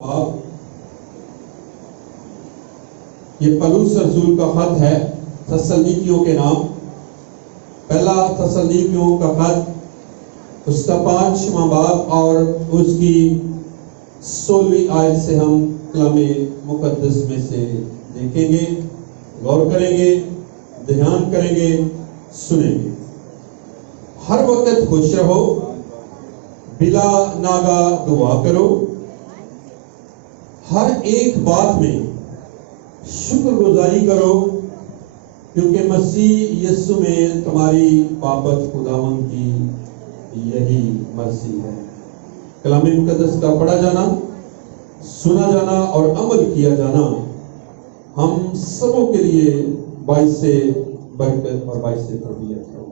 آپ یہ پولس رسول کا خط ہے تسلنیکیوں کے نام. پہلا تسلنیکیوں کا خط اس کا 5واں باب اور اس کی 16ویں آیت سے ہم کلام مقدس میں سے دیکھیں گے، غور کریں گے، دھیان کریں گے، سنیں گے. ہر وقت خوش رہو، بلا ناگا دعا کرو، ہر ایک بات میں شکر گزاری کرو، کیونکہ مسیح یسوع میں تمہاری بابت خداوند کی یہی مرضی ہے. کلام مقدس کا پڑھا جانا، سنا جانا اور عمل کیا جانا ہم سبوں کے لیے باعث برکت اور باعث تربیت ہے.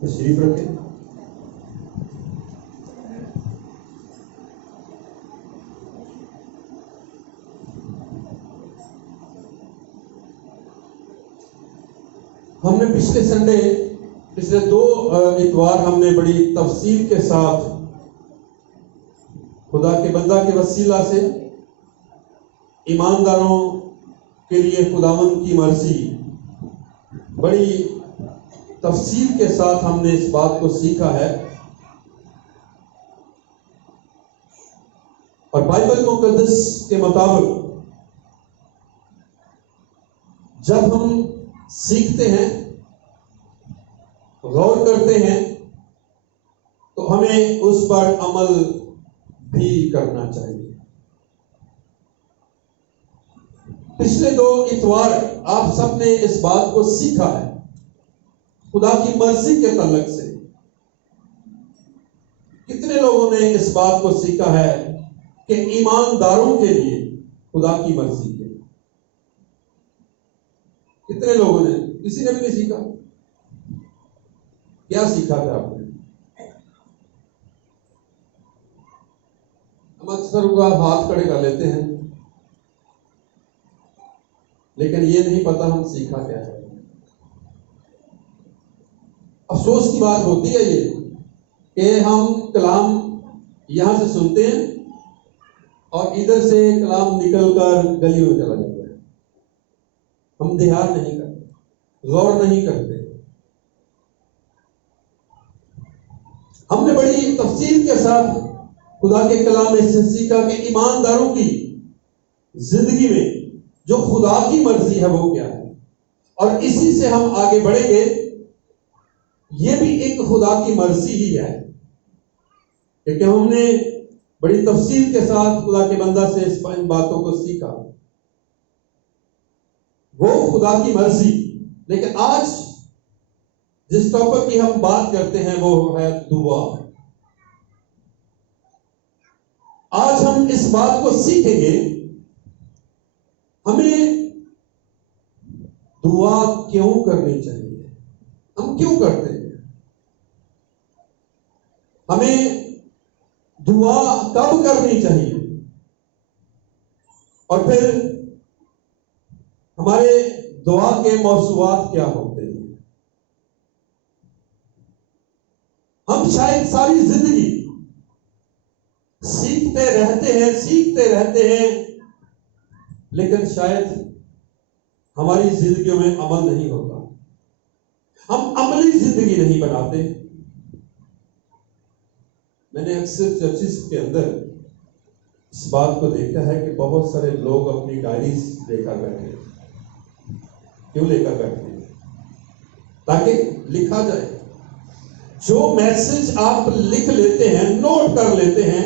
تشریف رکھیں. ہم نے پچھلے 2 اتوار ہم نے بڑی تفصیل کے ساتھ خدا کے بندہ کے وسیلہ سے ایمانداروں کے لیے خداوند کی مرضی بڑی تفصیل کے ساتھ ہم نے اس بات کو سیکھا ہے. اور بائبل مقدس کے مطابق جب ہم سیکھتے ہیں، غور کرتے ہیں، تو ہمیں اس پر عمل بھی کرنا چاہیے. پچھلے 2 اتوار آپ سب نے اس بات کو سیکھا ہے خدا کی مرضی کے تعلق سے. کتنے لوگوں نے اس بات کو سیکھا ہے کہ ایمانداروں کے لیے خدا کی مرضی ہے؟ کتنے لوگوں نے؟ کسی نے بھی نہیں سیکھا. کیا سیکھا تھا آپ نے؟ ہم اکثر ہاتھ کھڑے کر لیتے ہیں، لیکن یہ نہیں پتا ہم سیکھا کیا ہے. افسوس کی بات ہوتی ہے یہ کہ ہم کلام یہاں سے سنتے ہیں اور ادھر سے کلام نکل کر گلیوں میں چلا جاتا ہے. ہم دھیان نہیں کرتے، غور نہیں کرتے. ہم نے بڑی تفصیل کے ساتھ خدا کے کلام میں سے سیکھا کہ ایمانداروں کی زندگی میں جو خدا کی مرضی ہے وہ کیا ہے، اور اسی سے ہم آگے بڑھیں گے. یہ بھی ایک خدا کی مرضی ہی ہے، کیونکہ ہم نے بڑی تفصیل کے ساتھ خدا کے بندہ سے ان باتوں کو سیکھا. وہ خدا کی مرضی. لیکن آج جس ٹاپک کی ہم بات کرتے ہیں وہ ہے دعا. آج ہم اس بات کو سیکھیں گے ہمیں دعا کیوں کرنی چاہیے، ہم کیوں کرتے ہیں، ہمیں دعا کب کرنی چاہیے، اور پھر ہمارے دعا کے موضوعات کیا ہوتے ہیں. ہم شاید ساری زندگی سیکھتے رہتے ہیں، لیکن شاید ہماری زندگیوں میں عمل نہیں ہوتا. ہم عملی زندگی نہیں بناتے. میں نے اکثر چرچز کے اندر اس بات کو دیکھا ہے کہ بہت سارے لوگ اپنی ڈائریز لے کر بیٹھے. کیوں لے کر بیٹھتے ہیں؟ تاکہ لکھا جائے. جو میسج آپ لکھ لیتے ہیں، نوٹ کر لیتے ہیں،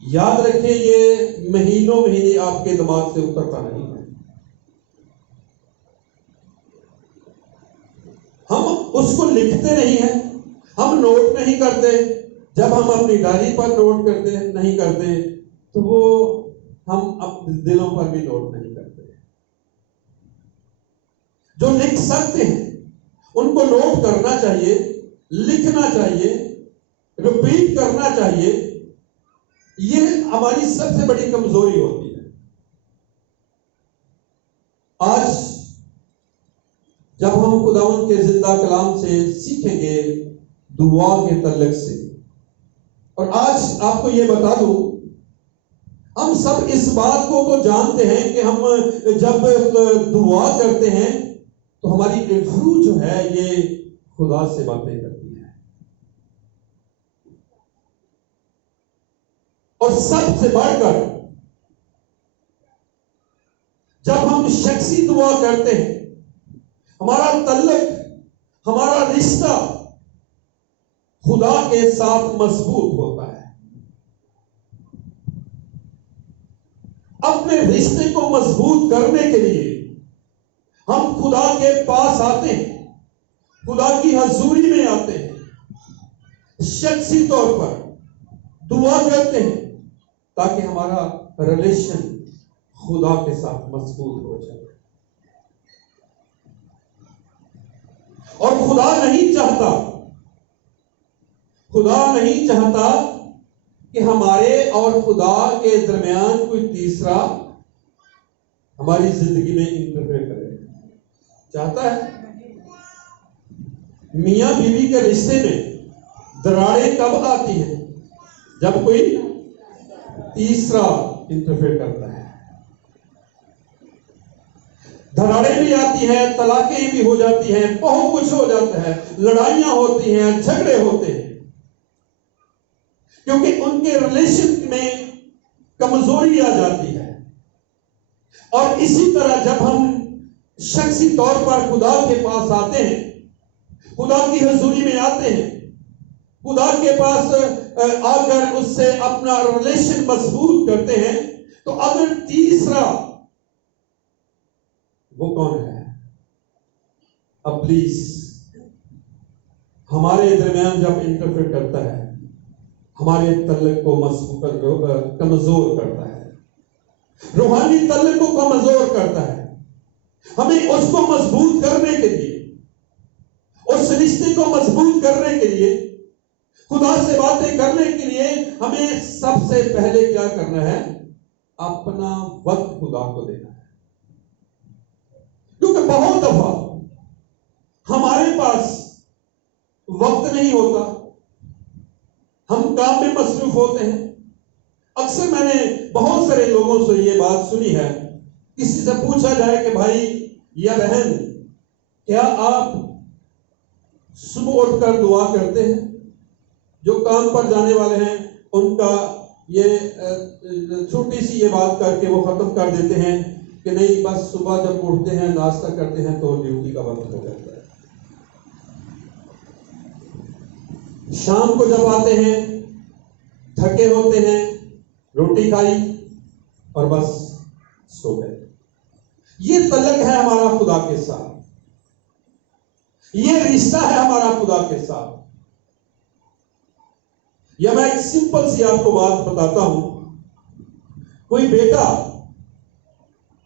یاد رکھیں یہ مہینے آپ کے دماغ سے اترتا نہیں ہے. ہم اس کو لکھتے نہیں ہیں، ہم نوٹ نہیں کرتے. جب ہم اپنی ڈائری پر نوٹ نہیں کرتے تو وہ ہم اپنے دلوں پر بھی نوٹ نہیں کرتے. جو لکھ سکتے ہیں ان کو نوٹ کرنا چاہیے، لکھنا چاہیے، ریپیٹ کرنا چاہیے. یہ ہماری سب سے بڑی کمزوری ہوتی ہے. آج جب ہم خداوند کے زندہ کلام سے سیکھیں گے دعا کے تعلق سے، اور آج آپ کو یہ بتا دوں ہم سب اس بات کو تو جانتے ہیں کہ ہم جب دعا کرتے ہیں تو ہماری روح جو ہے یہ خدا سے باتیں کرتی ہے. اور سب سے بڑھ کر جب ہم شخصی دعا کرتے ہیں ہمارا تعلق، ہمارا رشتہ خدا کے ساتھ مضبوط ہوتا ہے. اپنے رشتے کو مضبوط کرنے کے لیے ہم خدا کے پاس آتے ہیں، خدا کی حضوری میں آتے ہیں، شخصی طور پر دعا کرتے ہیں تاکہ ہمارا ریلیشن خدا کے ساتھ مضبوط ہو جائے. اور خدا نہیں چاہتا کہ ہمارے اور خدا کے درمیان کوئی تیسرا ہماری زندگی میں انٹرفیئر کرے. چاہتا ہے؟ میاں بیوی کے رشتے میں دراڑیں کب آتی ہیں؟ جب کوئی تیسرا انٹرفیئر کرتا ہے. دراڑیں بھی آتی ہیں، طلاقیں بھی ہو جاتی ہیں، بہت کچھ ہو جاتا ہے، لڑائیاں ہوتی ہیں، جھگڑے ہوتے ہیں، کیونکہ ان کے ریلیشن میں کمزوری آ جاتی ہے. اور اسی طرح جب ہم شخصی طور پر خدا کے پاس آتے ہیں، خدا کی حضوری میں آتے ہیں، خدا کے پاس آ کر اس سے اپنا ریلیشن مضبوط کرتے ہیں، تو اگر تیسرا وہ کون ہے؟ ابلیس ہمارے درمیان جب انٹرفیئر کرتا ہے، ہمارے تعلق کو کمزور کرتا ہے، روحانی تعلق کو کمزور کرتا ہے. ہمیں اس کو مضبوط کرنے کے لیے، اس رشتے کو مضبوط کرنے کے لیے، خدا سے باتیں کرنے کے لیے ہمیں سب سے پہلے کیا کرنا ہے؟ اپنا وقت خدا کو دینا ہے. کیونکہ بہت دفعہ ہمارے پاس وقت نہیں ہوتا، ہم کام میں مصروف ہوتے ہیں. اکثر میں نے بہت سارے لوگوں سے یہ بات سنی ہے، کسی سے پوچھا جائے کہ بھائی یا بہن، کیا آپ صبح اٹھ کر دعا کرتے ہیں؟ جو کام پر جانے والے ہیں ان کا یہ چھوٹی سی یہ بات کر کے وہ ختم کر دیتے ہیں کہ نہیں، بس صبح جب اٹھتے ہیں ناشتہ کرتے ہیں تو ڈیوٹی کا وقت ہو جاتا ہے. شام کو جب آتے ہیں تھکے ہوتے ہیں، روٹی کھائی اور بس سو گئے. یہ تعلق ہے ہمارا خدا کے ساتھ، یہ رشتہ ہے ہمارا خدا کے ساتھ. یا میں ایک سمپل سی آپ کو بات بتاتا ہوں. کوئی بیٹا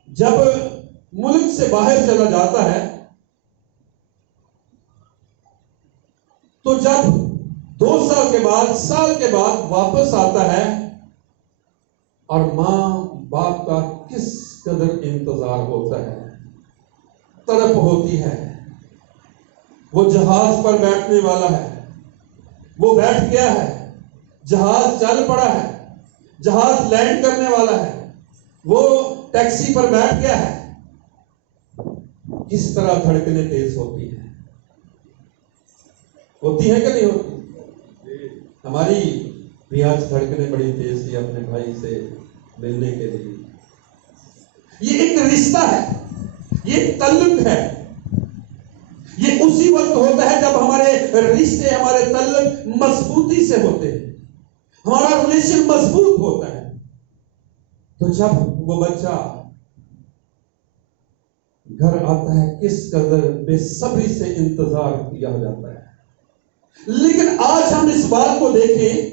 جب ملک سے باہر چلا جاتا ہے تو جب 2 سال کے بعد، سال کے بعد واپس آتا ہے، اور ماں باپ کا کس قدر انتظار ہوتا ہے، تڑپ ہوتی ہے. وہ جہاز پر بیٹھنے والا ہے، وہ بیٹھ گیا ہے، جہاز چل پڑا ہے، جہاز لینڈ کرنے والا ہے، وہ ٹیکسی پر بیٹھ گیا ہے. کس طرح دھڑکنیں تیز ہوتی ہیں، ہوتی ہے کہ نہیں ہوتی؟ ہماری بھی آج دھڑکنیں بڑی تیز تھی اپنے بھائی سے ملنے کے لیے. یہ ایک رشتہ ہے، یہ تعلق ہے. یہ اسی وقت ہوتا ہے جب ہمارے رشتے، ہمارے تعلق مضبوطی سے ہوتے ہیں، ہمارا ریلیشن مضبوط ہوتا ہے. تو جب وہ بچہ گھر آتا ہے کس قدر بے صبری سے انتظار کیا جاتا ہے. لیکن آج ہم اس بات کو دیکھیں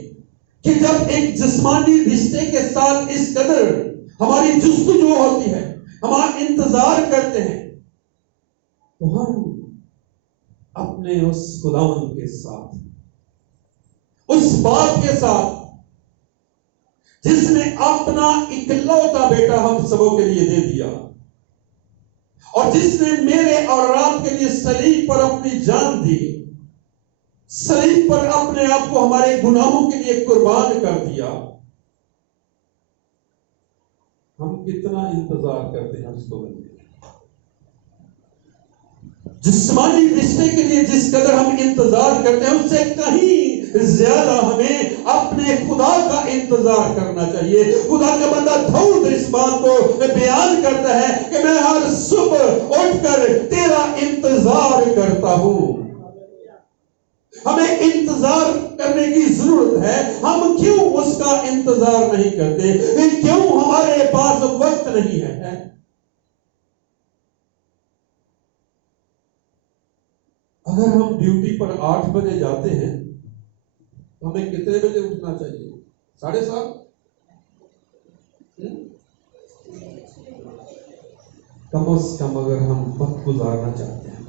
کہ جب ایک جسمانی رشتے کے ساتھ اس قدر ہماری جستجو ہوتی ہے، ہم انتظار کرتے ہیں، تو ہم اپنے اس خداوند کے ساتھ، اس باپ کے ساتھ جس نے اپنا اکلوتا بیٹا ہم سبوں کے لیے دے دیا، اور جس نے میرے اور آپ کے لیے صلیب پر اپنی جان دی، صلیب پر اپنے آپ کو ہمارے گناہوں کے لیے قربان کر دیا، ہم کتنا انتظار کرتے ہیں اس کو ملنے کا؟ جسمانی رشتے کے لیے جس قدر ہم انتظار کرتے ہیں اس سے کہیں زیادہ ہمیں اپنے خدا کا انتظار کرنا چاہیے. خدا کا بندہ داؤد اس بات کو بیان کرتا ہے کہ میں ہر صبح اٹھ کر تیرا انتظار کرتا ہوں. ہمیں انتظار کرنے کی ضرورت ہے. ہم کیوں اس کا انتظار نہیں کرتے؟ کیوں ہمارے پاس وقت نہیں ہے؟ اگر ہم ڈیوٹی پر 8 بجے جاتے ہیں تو ہمیں کتنے بجے اٹھنا چاہیے؟ 7:30. کم از کم اگر ہم وقت گزارنا چاہتے ہیں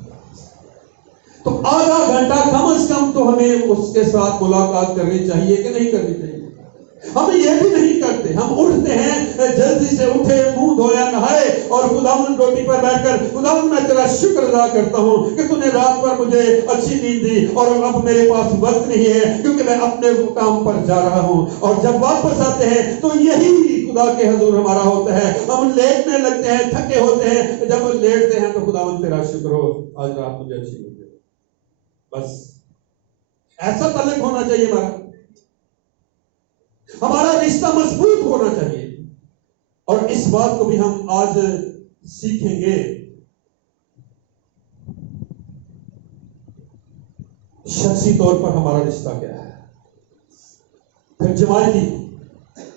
تو آدھا گھنٹہ کم از کم تو ہمیں اس کے ساتھ ملاقات کرنی چاہیے کہ نہیں کرنی چاہیے؟ ہم یہ بھی نہیں کرتے. ہم اٹھتے ہیں, جلدی سے اٹھے, منہ دھویا, نہائے اور خداوند روٹی پر بیٹھ کر خداوند میں تیرا شکر ادا کرتا ہوں کہ تو نے رات پر مجھے اچھی نیند دی اور اب میرے پاس وقت نہیں ہے کیونکہ میں اپنے کام پر جا رہا ہوں. اور جب واپس آتے ہیں تو یہی خدا کے حضور ہمارا ہوتا ہے. ہم لیٹنے لگتے ہیں, تھکے ہوتے ہیں. جب لیٹتے ہیں تو خداوند تیرا شکر ہو آج رات مجھے اچھی نیند دی. بس ایسا تعلق ہونا چاہیے. ہمارا رشتہ مضبوط ہونا چاہیے. اور اس بات کو بھی ہم آج سیکھیں گے. شخصی طور پر ہمارا رشتہ کیا ہے, پھر جماعتی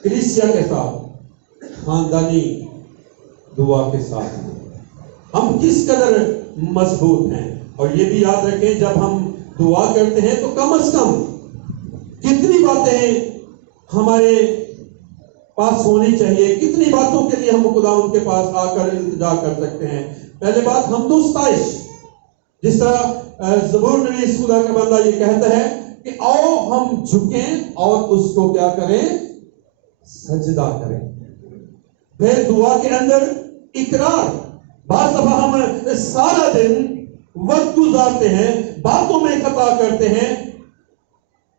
کلیسیا کے ساتھ, خاندانی دعا کے ساتھ ہم کس قدر مضبوط ہیں. اور یہ بھی یاد رکھیں جب ہم دعا کرتے ہیں تو کم از کم کتنی باتیں ہمارے پاس ہونی چاہیے, کتنی باتوں کے لیے ہم خدا ان کے پاس آ کر التجا کر سکتے ہیں. پہلے بات حمد و ستائش. جس طرح زبور نویس خدا کا بندہ یہ کہتا ہے کہ آؤ ہم جھکیں اور اس کو کیا کریں, سجدہ کریں. پھر دعا کے اندر اقرار. بعض دفعہ ہم سارا دن وقت گزارتے ہیں, باتوں میں خطا کرتے ہیں,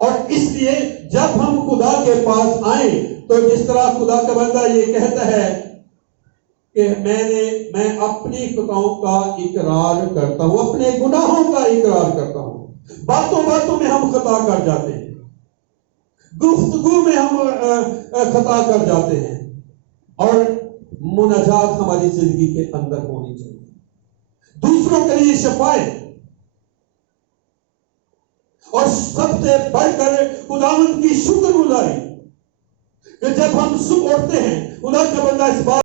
اور اس لیے جب ہم خدا کے پاس آئیں تو جس طرح خدا کا بندہ یہ کہتا ہے کہ میں اپنی خطاؤں کا اقرار کرتا ہوں, اپنے گناہوں کا اقرار کرتا ہوں. باتوں باتوں میں ہم خطا کر جاتے ہیں, گفتگو میں ہم خطا کر جاتے ہیں, اور مناجات ہماری زندگی کے اندر ہونی چاہیے. دوسروں کے لیے شفاعت, اور سب سے بڑھ کر خداوند کی شکر گزاری کہ جب ہم صبح اٹھتے ہیں. خدا کا بندہ اس بات